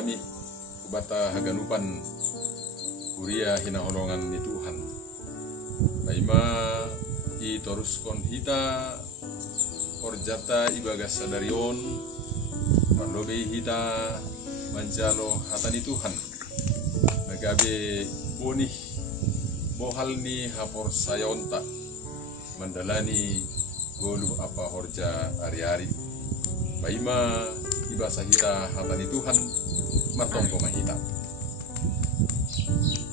nami bata haganupan kuria hina holongan ni Tuhan. Baima itoruskan hita orjata ibagas sadarion marlobe hita manjalo hatani Tuhan nagabe bonih bohal ni hapor sayonta mandalani golu apa horja ari-ari. Baima ibasa hita hatani Tuhan martongko mahita.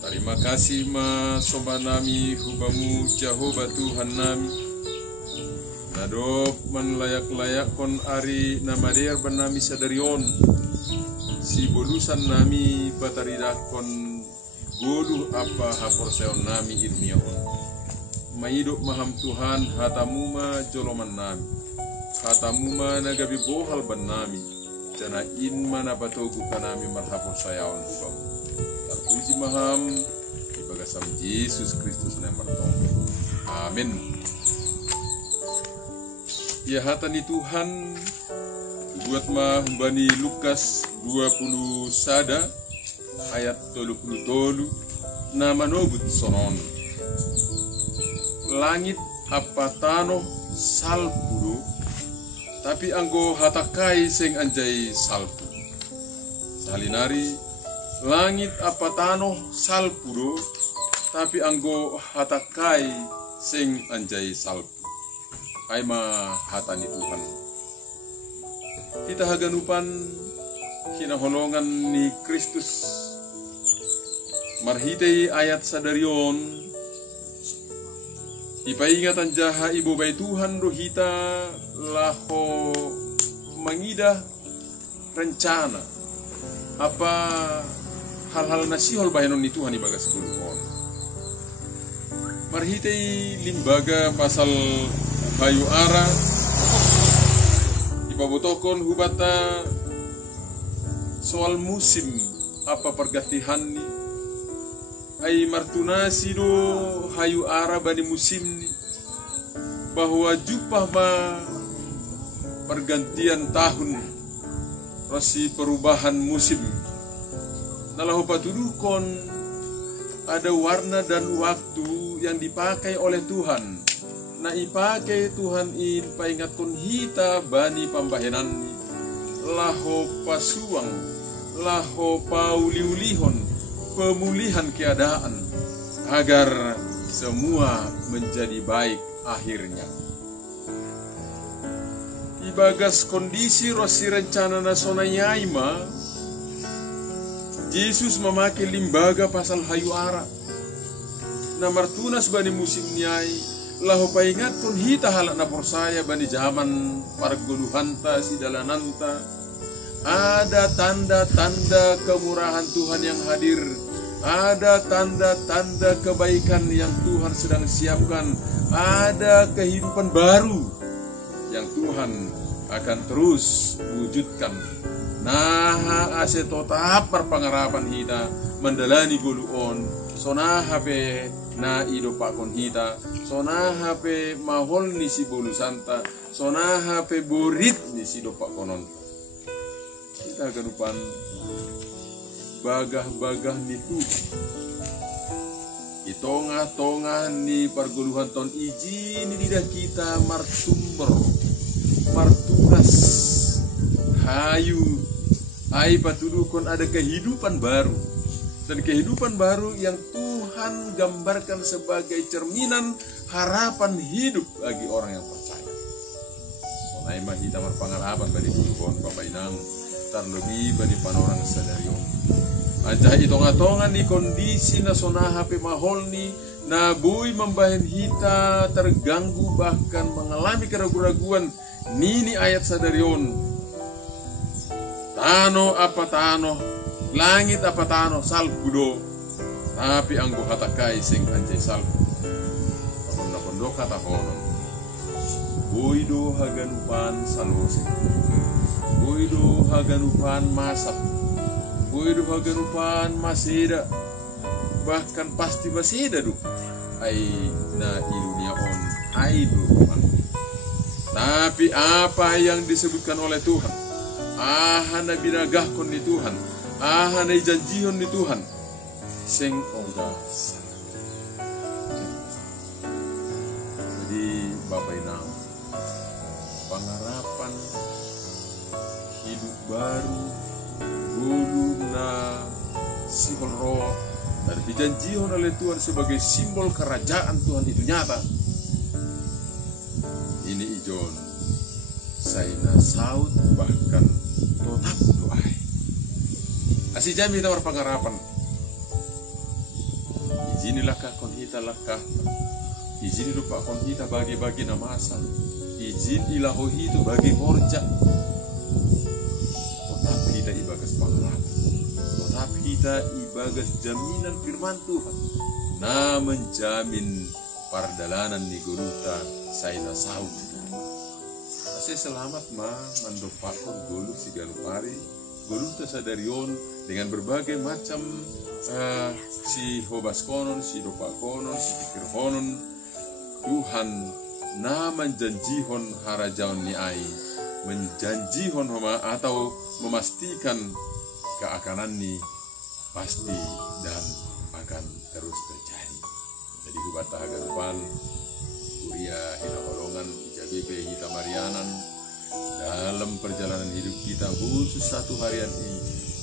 Terima kasih ma soba nami hubamu Jehovah Tuhan nami. Nadop man layak-layak kon ari namader banami sadarion. Si bolusan nami bataridak kon golu apa hapor seon nami irmiaon. Maidop maham Tuhan hatamu ma joloman nami. Hatamu ma nagabi bohal ban nami. Jana in mana batogu kanami marhapor sayaon hubamu. Terpuji maham ibagasam Yesus Kristus na martong. Amin. Ya hatani Tuhan buat mahumbani Lukas 20 sada ayat 30 na manobut sonon. Langit apa tanoh salpuro tapi anggo hatakai sing anjay salpu. Salinari langit apa tanoh salpuro tapi anggo hatakai sing anjay salpu. Aima hatani Tuhan. Kita haganupan kinaholongan ni Kristus. Marhitei ayat sadarion. Ipaingatan jaha ibu bay Tuhan rohita laho mangidah rencana. Apa hal-hal nasihol bahenon ni Tuhan ibagas kulukon. Marhitei limbaga pasal hayu ara ipabotokon hubata soal musim apa pergantian ni ay martunasi do hayu ara bani musim ni bahwa jupah ma pergantian tahun rasi perubahan musim nalahu patudukon ada warna dan waktu yang dipakai oleh Tuhan. Na ipakai Tuhan in paingatkon hita bani pambahenan ni laho pasuang laho pauliulihon pemulihan keadaan agar semua menjadi baik akhirnya. Ibagas kondisi rosi rencana nasonayaima Yesus memakai limbaga pasal hayu ara na martunas bani musim nyai lahu paingat kun hita halak na persaya bani zaman parguluhanta sidalananta ada tanda-tanda kemurahan Tuhan yang hadir, ada tanda-tanda kebaikan yang Tuhan sedang siapkan, ada kehidupan baru yang Tuhan akan terus wujudkan. Nah ase tetap perpangarapan hita mendalani guluon sona hape na ido pakon hita sona hape mahol ni si bolu santa sona hape borit ni si do pakonon kita ganupan bagah-bagah ni tu itonga-tonga ni parguluhan ton iji ni lidah kita martumber martunas hayu ai patudukon ada kehidupan baru dan kehidupan baru yang Tuhan gambarkan sebagai cerminan harapan hidup bagi orang yang percaya. Sonai mah hita marpangarapan bagi kulukon Bapak Inang terlebih bagi panorang sadario. Anjah itonga-tonga ni kondisi na sonaha pe mahol ni na bui membahen hita terganggu bahkan mengalami keraguan-raguan nini ayat sadarion. Tano apa tano langit apa tano salpudo tapi anggo hatakai sing anjay salpu pakondo kata honon boido haganupan salose boido haganupan masak boido haganupan maseda bahkan pasti maseda du ai na dunia on ai do tapi apa yang disebutkan oleh Tuhan hana binagahkon di Tuhan Ahanay janjihon ni Tuhan sing ongga salah. Jadi Bapak Inang, pengharapan hidup baru gulu na simbol roh dan dijanjikan oleh Tuhan sebagai simbol kerajaan Tuhan itu nyata. Ini ijon saya saut bahkan tetap doai. Asih jami tawar pengharapan. Izinilah kah kon hita lakah. Izin lupa kon hita bagi-bagi namasa. Izin ilaho itu bagi horja. Tetap kita ibagas pengharapan. Tetap kita ibagas jaminan firman Tuhan. Na menjamin pardalanan ni guluta saya saut. Saya selamat mendopakon gulu si galupari gulu tasadarion dengan berbagai macam si hobas konon, si dopak konon, si pikir konon. Tuhan na menjanjihon harajaon ni ai, menjanjihon homa atau memastikan keakanan ni pasti dan akan terus terjadi. Jadi kubata agarupan kuliah hina holongan IJBP Hita Marianan dalam perjalanan hidup kita khusus satu harian ini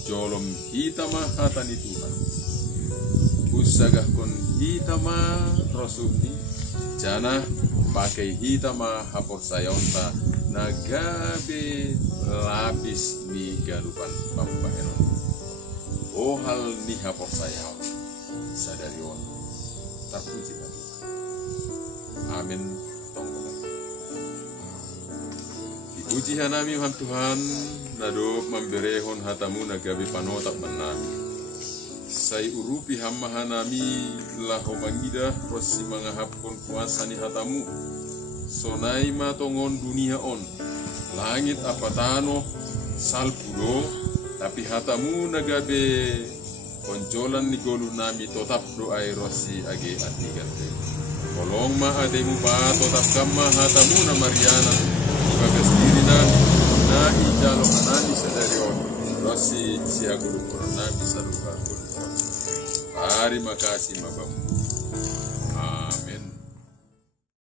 jolom hita mahatani Tuhan usagah kon hita ma rosuni jana pakai hita ma hapor sayonta nagabe lapis ni galupan pampahenon oh hal ni hapor sayaon sadarion terpuji Tuhan. Amin. Dipuji hanami Tuhan, nado memberehon hatamu nagabi panotak menami. Sai urupi hamma hanami laho mangida rosi mangahapkon kuasa ni hatamu. Sonai matongon dunia on, langit apatano salpudo, tapi hatamu nagabe konjolan ni golu nami tetap doai rosi age atigante. Tolong ma ademu pa tetap kama hatamu na Mariana bagas diri na ijalo kanani sadarion rosi siaguru korona bisa lupa. Terima kasih mabamu.